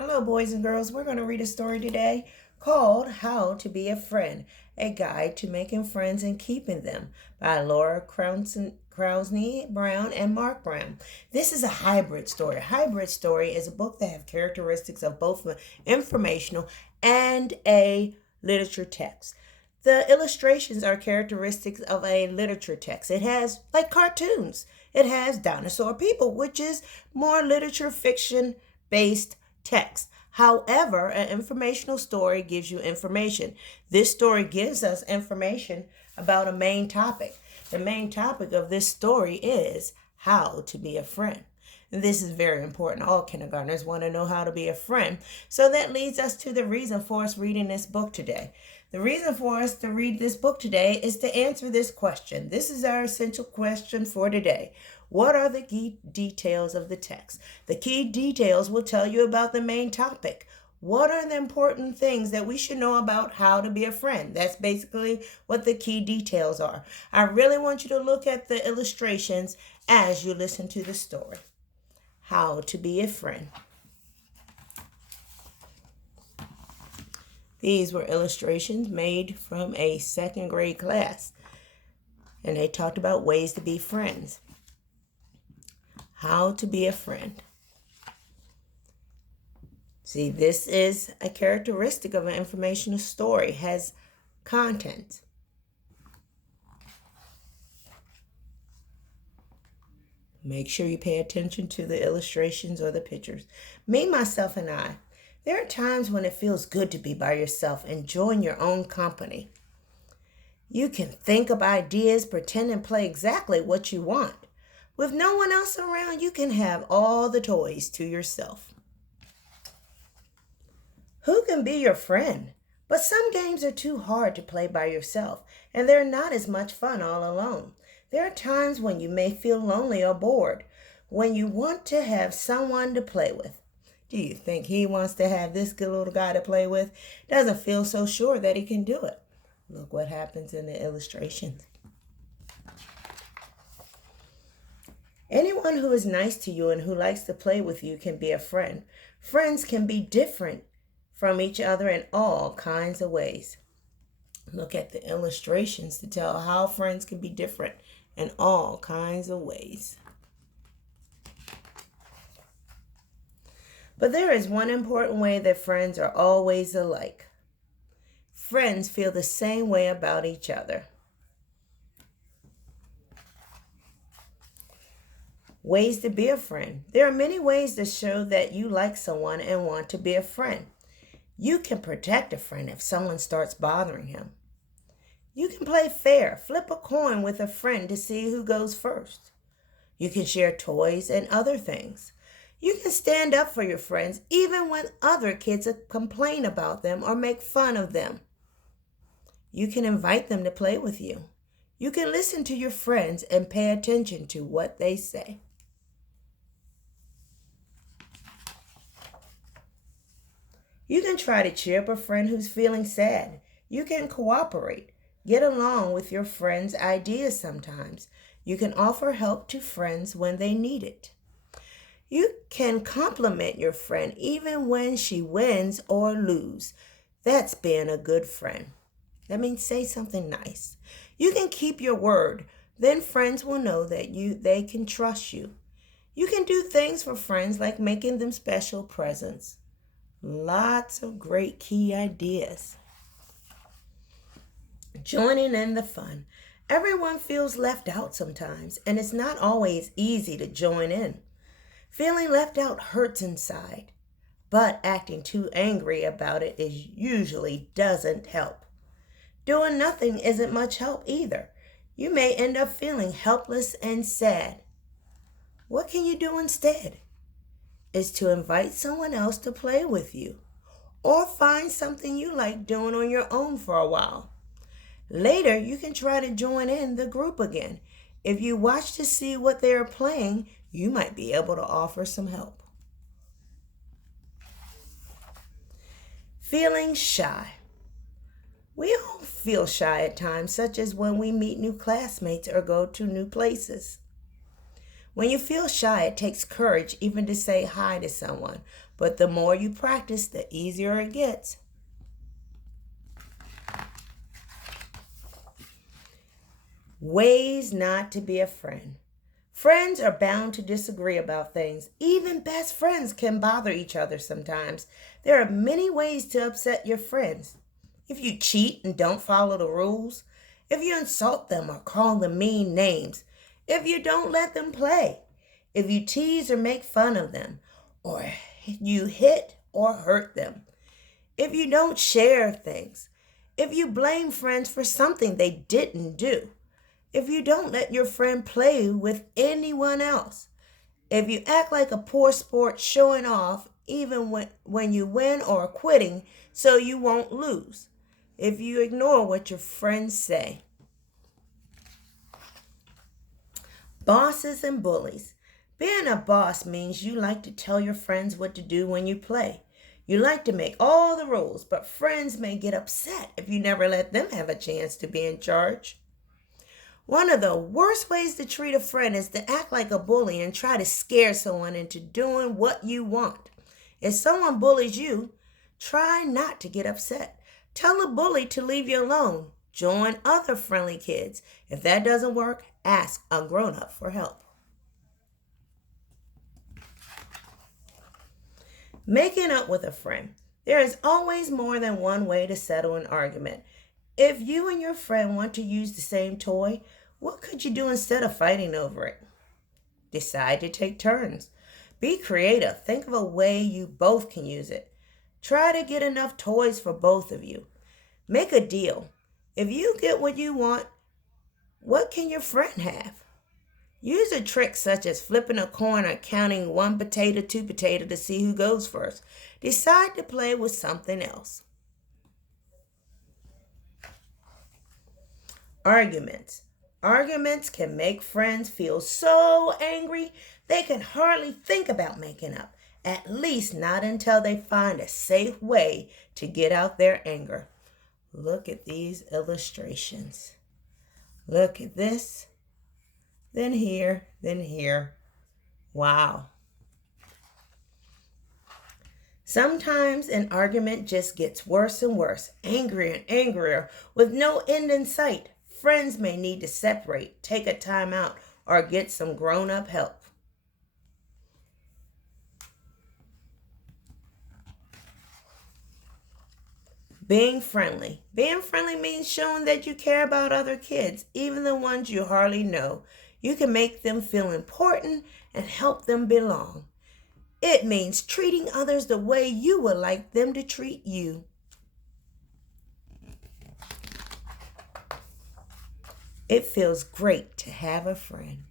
Hello, boys and girls. We're going to read a story today called How to Be a Friend, a Guide to Making Friends and Keeping Them by Laura Krasny Brown and Mark Brown. This is a hybrid story. A hybrid story is a book that has characteristics of both an informational and a literature text. The illustrations are characteristics of a literature text. It has, like cartoons, it has dinosaur people, which is more literature fiction based text. However, an informational story gives you information. This story gives us information about a main topic. The main topic of this story is how to be a friend. And this is very important. All kindergartners want to know how to be a friend. So that leads us to the reason for us reading this book today. The reason for us to read this book today is to answer this question. This is our essential question for today. What are the key details of the text? The key details will tell you about the main topic. What are the important things that we should know about how to be a friend? That's basically what the key details are. I really want you to look at the illustrations as you listen to the story. How to be a friend. These were illustrations made from a second grade class, and they talked about ways to be friends. How to be a friend. See, this is a characteristic of an informational story, has content. Make sure you pay attention to the illustrations or the pictures. Me, myself, and I. There are times when it feels good to be by yourself, enjoying your own company. You can think of ideas, pretend and play exactly what you want. With no one else around, you can have all the toys to yourself. Who can be your friend? But some games are too hard to play by yourself, and they're not as much fun all alone. There are times when you may feel lonely or bored, when you want to have someone to play with. Do you think he wants to have this good little guy to play with? Doesn't feel so sure that he can do it. Look what happens in the illustrations. Anyone who is nice to you and who likes to play with you can be a friend. Friends can be different from each other in all kinds of ways. Look at the illustrations to tell how friends can be different in all kinds of ways. But there is one important way that friends are always alike. Friends feel the same way about each other. Ways to be a friend. There are many ways to show that you like someone and want to be a friend. You can protect a friend if someone starts bothering him. You can play fair, flip a coin with a friend to see who goes first. You can share toys and other things. You can stand up for your friends even when other kids complain about them or make fun of them. You can invite them to play with you. You can listen to your friends and pay attention to what they say. You can try to cheer up a friend who's feeling sad. You can cooperate. Get along with your friends' ideas sometimes. You can offer help to friends when they need it. You can compliment your friend even when she wins or loses. That's being a good friend. That means say something nice. You can keep your word. Then friends will know that they can trust you. You can do things for friends like making them special presents. Lots of great key ideas. Joining in the fun. Everyone feels left out sometimes, and it's not always easy to join in. Feeling left out hurts inside, but acting too angry about it usually doesn't help. Doing nothing isn't much help either. You may end up feeling helpless and sad. What can you do instead? Is to invite someone else to play with you, or find something you like doing on your own for a while. Later, you can try to join in the group again. If you watch to see what they are playing, you might be able to offer some help. Feeling shy. We all feel shy at times, such as when we meet new classmates or go to new places. When you feel shy, it takes courage even to say hi to someone. But the more you practice, the easier it gets. Ways not to be a friend. Friends are bound to disagree about things. Even best friends can bother each other sometimes. There are many ways to upset your friends. If you cheat and don't follow the rules, if you insult them or call them mean names, if you don't let them play, if you tease or make fun of them, or you hit or hurt them, if you don't share things, if you blame friends for something they didn't do, if you don't let your friend play with anyone else, if you act like a poor sport showing off even when you win or are quitting so you won't lose, if you ignore what your friends say. Bosses and bullies. Being a boss means you like to tell your friends what to do when you play. You like to make all the rules, but friends may get upset if you never let them have a chance to be in charge. One of the worst ways to treat a friend is to act like a bully and try to scare someone into doing what you want. If someone bullies you, try not to get upset. Tell a bully to leave you alone. Join other friendly kids. If that doesn't work, ask a grown-up for help. Making up with a friend. There is always more than one way to settle an argument. If you and your friend want to use the same toy, what could you do instead of fighting over it? Decide to take turns. Be creative. Think of a way you both can use it. Try to get enough toys for both of you. Make a deal. If you get what you want, what can your friend have? Use a trick such as flipping a coin or counting 1 potato, 2 potato to see who goes first. Decide to play with something else. Arguments. Arguments can make friends feel so angry they can hardly think about making up, at least not until they find a safe way to get out their anger. Look at these illustrations. Look at this, then here, then here. Wow. Sometimes an argument just gets worse and worse, angrier and angrier, with no end in sight. Friends may need to separate, take a time out, or get some grown-up help. Being friendly. Being friendly means showing that you care about other kids, even the ones you hardly know. You can make them feel important and help them belong. It means treating others the way you would like them to treat you. It feels great to have a friend.